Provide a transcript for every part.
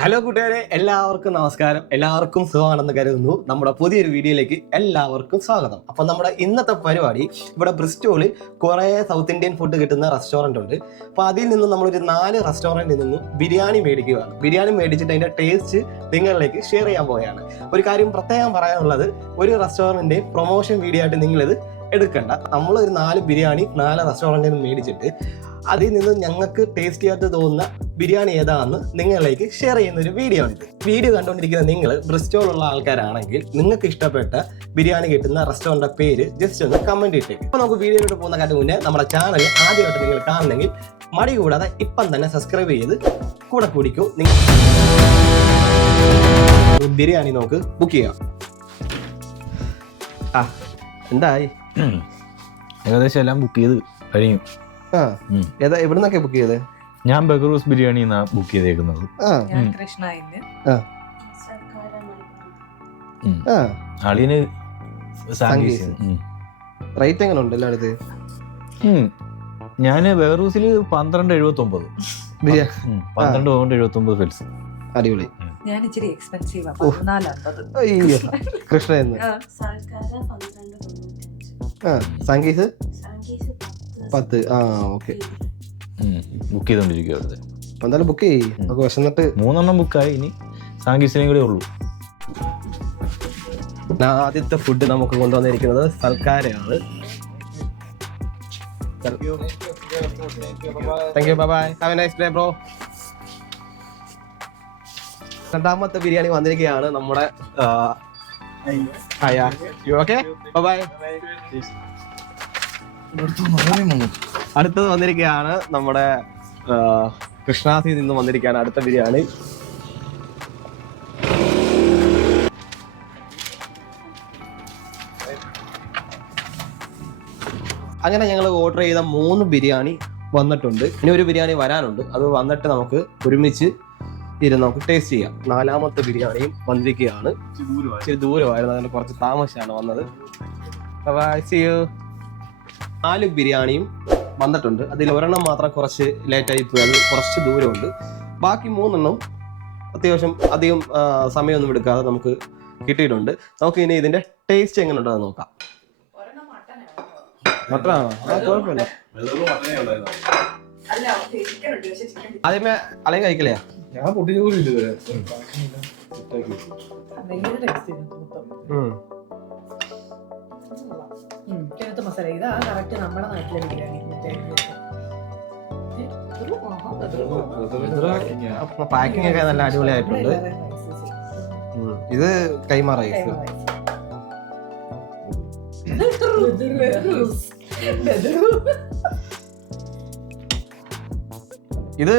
Hello കൂട്ടുകാരെ, എല്ലാവർക്കും നമസ്കാരം. എല്ലാവർക്കും സുഖമാണെന്ന് കരുതുന്നു. നമ്മുടെ പുതിയൊരു വീഡിയോയിലേക്ക് എല്ലാവർക്കും സ്വാഗതം. അപ്പം നമ്മുടെ ഇന്നത്തെ പരിപാടി, ഇവിടെ ബ്രിസ്റ്റോളിൽ കുറേ സൗത്ത് ഇന്ത്യൻ ഫുഡ് കിട്ടുന്ന റെസ്റ്റോറൻ്റ് ഉണ്ട്. അപ്പോൾ അതിൽ നിന്നും നമ്മളൊരു 4 റെസ്റ്റോറൻറ്റിൽ നിന്നും ബിരിയാണി മേടിക്കുകയാണ്. ബിരിയാണി മേടിച്ചിട്ട് അതിൻ്റെ ടേസ്റ്റ് നിങ്ങളിലേക്ക് ഷെയർ ചെയ്യാൻ പോവുകയാണ്. ഒരു കാര്യം പ്രത്യേകം പറയാനുള്ളത്, ഒരു റെസ്റ്റോറൻറ്റിൻ്റെ പ്രൊമോഷൻ വീഡിയോ ആയിട്ട് നിങ്ങളിത് എടുക്കണ്ട. നമ്മളൊരു 4 ബിരിയാണി 4 റെസ്റ്റോറൻറ്റിൽ നിന്ന് മേടിച്ചിട്ട് അതിൽ നിന്ന് ഞങ്ങൾക്ക് ടേസ്റ്റി ആയിട്ട് തോന്നുന്ന ബിരിയാണി ഏതാണെന്ന് നിങ്ങളിലേക്ക് ഷെയർ ചെയ്യുന്ന ഒരു വീഡിയോ ആണ്. വീഡിയോ കണ്ടുകൊണ്ടിരിക്കുന്ന നിങ്ങൾ ബ്രിസ്റ്റോളുള്ള ആൾക്കാരാണെങ്കിൽ നിങ്ങൾക്ക് ഇഷ്ടപ്പെട്ട ബിരിയാണി കിട്ടുന്ന റെസ്റ്റോറൻറ്റിന്റെ പേര് ജസ്റ്റ് ഒന്ന് കമന്റ് ഇട്ടേക്ക്. അപ്പോൾ നമുക്ക് വീഡിയോയിലോട്ട് പോകുന്ന കാര്യം മുന്നേ നമ്മുടെ ചാനൽ ആദ്യമായിട്ട് നിങ്ങൾ കാണണമെങ്കിൽ മടി കൂടാതെ ഇപ്പം തന്നെ സബ്സ്ക്രൈബ് ചെയ്ത് കൂടെ കൂടിക്കോ. നിങ്ങൾ ബിരിയാണി നമുക്ക് ബുക്ക് ചെയ്യാം. എന്തായി? ഏകദേശം എല്ലാം ബുക്ക് ചെയ്ത് കഴിഞ്ഞു. ഏതാ എവിടുന്നൊക്കെ ബുക്ക് ചെയ്തത്? ഞാൻ ബഗറൂസ് ബിരിയാണി ബുക്ക് ചെയ്തേക്കുന്നത്. അളിയന് റേറ്റ് എങ്ങനെ ഉണ്ട് എല്ലായിടത്ത്? ഞാന് ബഗറൂസിൽ 12.79 12.79 ഫെൽസ്. അടിപൊളി. ഞാൻ ഇച്ചിരി എക്സ്പെൻസീവ് 14.50. അയ്യോ കൃഷ്ണ സംഗീത് 10. ഓക്കെ, ബുക്ക് ചെയ്തോണ്ടിരിക്കും അവിടുത്തെ. എന്തായാലും ബുക്ക് ചെയ്യ്. നമുക്ക് വിശന്നിട്ട് 3 ബുക്കായി. ഇനി സാങ്കീസിനെയും കൂടെ ഉള്ളൂ. ആദ്യത്തെ ഫുഡ് നമുക്ക് കൊണ്ടുവന്നിരിക്കുന്നത് സൽക്കാരയാണ്. Thank you, bye bye, have a nice day bro. രണ്ടാമത്തെ ബിരിയാണി വന്നിരിക്കുകയാണ് നമ്മുടെ. അടുത്തത് വന്നിരിക്കുകയാണ് നമ്മുടെ കൃഷ്ണാസിൽ നിന്ന് വന്നിരിക്കുകയാണ് അടുത്ത ബിരിയാണി. അങ്ങനെ ഞങ്ങൾ ഓർഡർ ചെയ്ത 3 ബിരിയാണി വന്നിട്ടുണ്ട്. ഇനി ഒരു ബിരിയാണി വരാനുണ്ട്. അത് വന്നിട്ട് നമുക്ക് ഒരുമിച്ച് ഇരുന്ന് നമുക്ക് ടേസ്റ്റ് ചെയ്യാം. 4ാമത്തെ ബിരിയാണിയും വന്നിരിക്കുകയാണ്. ഇച്ചിരി ദൂരമായിരുന്നു, അതിന് കുറച്ച് താമസിച്ചാണ് വന്നത്. 4 ബിരിയാണിയും വന്നിട്ടുണ്ട്. അതിൽ ഒരെണ്ണം മാത്രം കുറച്ച് ലേറ്റായി പോയി, അത് കുറച്ച് ദൂരമുണ്ട്. ബാക്കി 3 അത്യാവശ്യം അധികം സമയമൊന്നും എടുക്കാതെ നമുക്ക് കിട്ടിയിട്ടുണ്ട്. നമുക്ക് ഇനി ഇതിന്റെ ടേസ്റ്റ് എങ്ങനെ ഉണ്ടെന്ന് നോക്കാം. മട്ടനാണോ? കുഴപ്പമില്ല. ആദ്യമേ അല്ലെങ്കിൽ കഴിക്കലേ? ഞാൻ പൊട്ടി ജോലി മസാല ഇതാ കറക്റ്റ് നമ്മുടെ നാട്ടിലെ ബിരിയാണി. പാക്കിംഗ് ഒക്കെ നല്ല അടിപൊളിയായിട്ടുണ്ട്. ഇത് കൈമ റൈസ്. ഇത്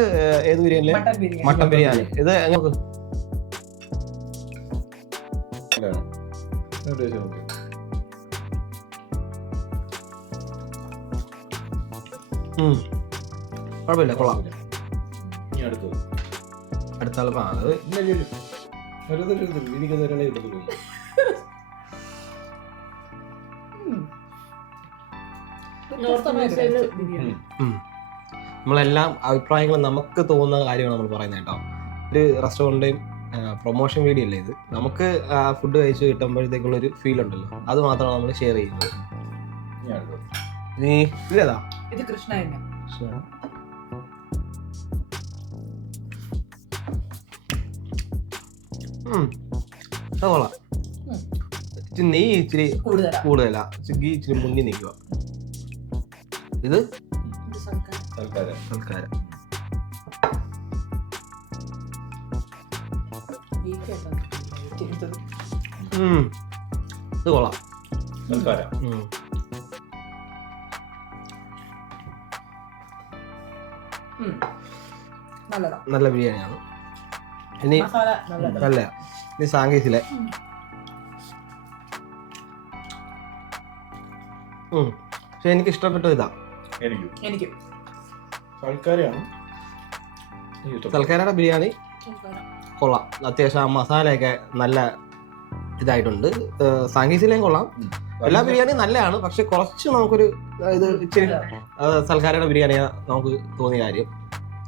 ഏത് ബിരിയാണി? മട്ടൻ ബിരിയാണി. ഇത് എങ്ങനെ? കുഴപ്പമില്ല, കൊള്ളാം. അടുത്ത ആളാണ് നമ്മളെല്ലാം അഭിപ്രായങ്ങൾ നമുക്ക് തോന്നുന്ന കാര്യമാണ് നമ്മൾ പറയുന്നത് കേട്ടോ. ഒരു റെസ്റ്റോറൻറ്റിൻ്റെയും പ്രൊമോഷൻ വീഡിയോ അല്ലേ ഇത്. നമുക്ക് ഫുഡ് കഴിച്ച് കിട്ടുമ്പോഴത്തേക്കുള്ളൊരു ഫീൽ ഉണ്ടല്ലോ, അത് മാത്രമാണ് നമ്മൾ ഷെയർ ചെയ്യുന്നത്. ഇതേതാ? ഇത് കൃഷ്ണ. കൊള്ളാം. നെയ്യ് ഇച്ചിരി കൂടുതലാ, ഗീ ഇച്ചിരി മുന്നിൽ നിൽക്കുക. ഇത് സൽക്കാരം. ഇത് കൊള്ളാം. നല്ല ബിരിയാണിയാണ്. ഇനി നല്ല ഇനി സാങ്കേതിലെ പക്ഷെ എനിക്ക് ഇഷ്ടപ്പെട്ടത് ഇതാ. സൽക്കാരയുടെ ബിരിയാണി കൊള്ളാം. അത്യാവശ്യം ആ മസാലയൊക്കെ നല്ല ഇതായിട്ടുണ്ട്. സാങ്കേതിലേയും കൊള്ളാം. എല്ലാ ബിരിയാണിയും നല്ലതാണ്. പക്ഷെ കുറച്ച് നമുക്കൊരു ഇത് ഇച്ചിരി സൽക്കാരയുടെ ബിരിയാണിയാണ് നമുക്ക് തോന്നിയ കാര്യം.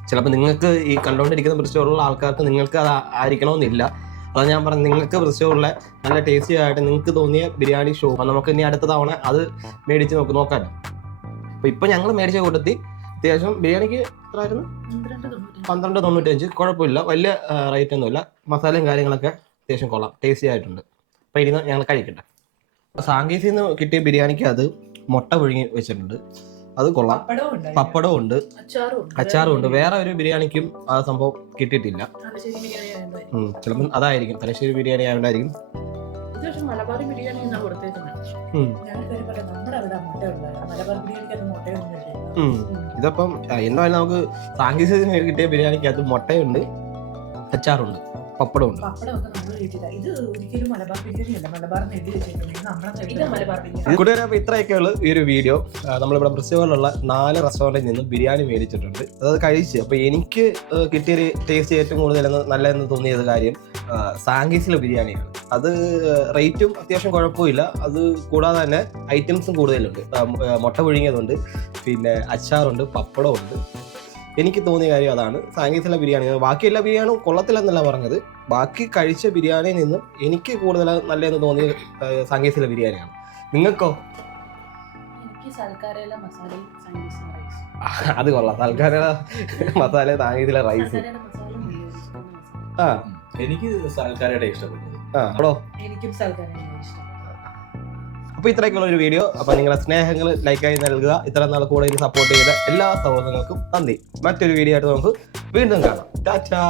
ചിലപ്പോൾ നിങ്ങൾക്ക് ഈ കണ്ടുകൊണ്ടിരിക്കുന്ന ബ്രിസ്റ്റോളുള്ള ആൾക്കാർക്ക് നിങ്ങൾക്ക് അത് ആയിരിക്കണമെന്നില്ല. അതാണ് ഞാൻ പറഞ്ഞത്, നിങ്ങൾക്ക് ബ്രിസ്റ്റോളിലെ നല്ല ടേസ്റ്റി ആയിട്ട് നിങ്ങൾക്ക് തോന്നിയ ബിരിയാണി ഷോ നമുക്ക് ഇനി അടുത്ത തവണ അത് മേടിച്ച് നോക്കാമല്ലോ. അപ്പോൾ ഇപ്പോൾ ഞങ്ങൾ മേടിച്ച കൂട്ടത്തിൽ അത്യാവശ്യം ബിരിയാണിക്ക് എത്ര ആയിരുന്നു? 12.95. കുഴപ്പമില്ല, വലിയ റേറ്റ് ഒന്നുമില്ല. മസാലയും കാര്യങ്ങളൊക്കെ അത്യാവശ്യം കൊള്ളാം, ടേസ്റ്റി ആയിട്ടുണ്ട്. അപ്പോൾ ഇരുന്ന് ഞങ്ങൾ കഴിക്കട്ടെ. സാങ്കേസിൽ നിന്ന് കിട്ടിയ ബിരിയാണിക്ക് അത് മുട്ട പുഴുങ്ങി വെച്ചിട്ടുണ്ട്, അത് കൊള്ളാം. പപ്പടവും ഉണ്ട്, അച്ചാറും ഉണ്ട്. വേറെ ഒരു ബിരിയാണിക്കും ആ സംഭവം കിട്ടിയിട്ടില്ല. ചിലപ്പോൾ അതായിരിക്കും, തലശ്ശേരി ബിരിയാണി ആയതുകൊണ്ടായിരിക്കും. ഇതപ്പം എന്തായാലും നമുക്ക് സാങ്കേതിക കിട്ടിയ ബിരിയാണിക്ക് അത് മുട്ടയുണ്ട്, അച്ചാറുണ്ട്, പപ്പടമുണ്ട്. കൂട്ടുകാരെ, അപ്പോൾ ഇത്രയൊക്കെയുള്ളൂ ഈ ഒരു വീഡിയോ. നമ്മളിവിടെ ബ്രിസ്റ്റോളിലുള്ള 4 റെസ്റ്റോറൻറ്റിൽ നിന്നും ബിരിയാണി മേടിച്ചിട്ടുണ്ട്. അത് കഴിച്ച് അപ്പോൾ എനിക്ക് കിട്ടിയൊരു ടേസ്റ്റ് ഏറ്റവും കൂടുതൽ നല്ലതെന്ന് തോന്നിയത് കാര്യം സാങ്കേസിലെ ബിരിയാണിയാണ്. അത് റേറ്റും അത്യാവശ്യം കുഴപ്പമില്ല. അത് കൂടാതെ തന്നെ ഐറ്റംസും കൂടുതലുണ്ട്. മുട്ട പുഴുങ്ങിയതുണ്ട്, പിന്നെ അച്ചാറുണ്ട്, പപ്പടമുണ്ട്. എനിക്ക് തോന്നിയ കാര്യം അതാണ്, സാങ്കേസിലെ ബിരിയാണി. ബാക്കി എല്ലാ ബിരിയാണിയും കൊള്ളത്തില്ലെന്നല്ല പറഞ്ഞത്, ബാക്കി കഴിച്ച ബിരിയാണിയിൽ നിന്നും എനിക്ക് കൂടുതൽ നല്ലതെന്ന് തോന്നിയത് സാങ്കേസിലെ ബിരിയാണിയാണ്. നിങ്ങൾക്കോ? അത് കൊള്ളാം, സൽക്കാര മസാല, സാങ്കേസിലെ റൈസ്. എനിക്ക് സൽക്കാരയുടെ ഇഷ്ടപ്പെട്ടത്. എനിക്കും സൽക്കാരാണ് ഇഷ്ടം. അപ്പോൾ ഇത്രയൊക്കെയുള്ള ഒരു വീഡിയോ. അപ്പോൾ നിങ്ങളുടെ സ്നേഹങ്ങൾ ലൈക്കായി നൽകുക. ഇത്ര നാൾ കൂടെ സപ്പോർട്ട് ചെയ്ത എല്ലാ സഹോദരങ്ങൾക്കും നന്ദി. മറ്റൊരു വീഡിയോ ആയിട്ട് നമുക്ക് വീണ്ടും കാണാം. ടാറ്റാ.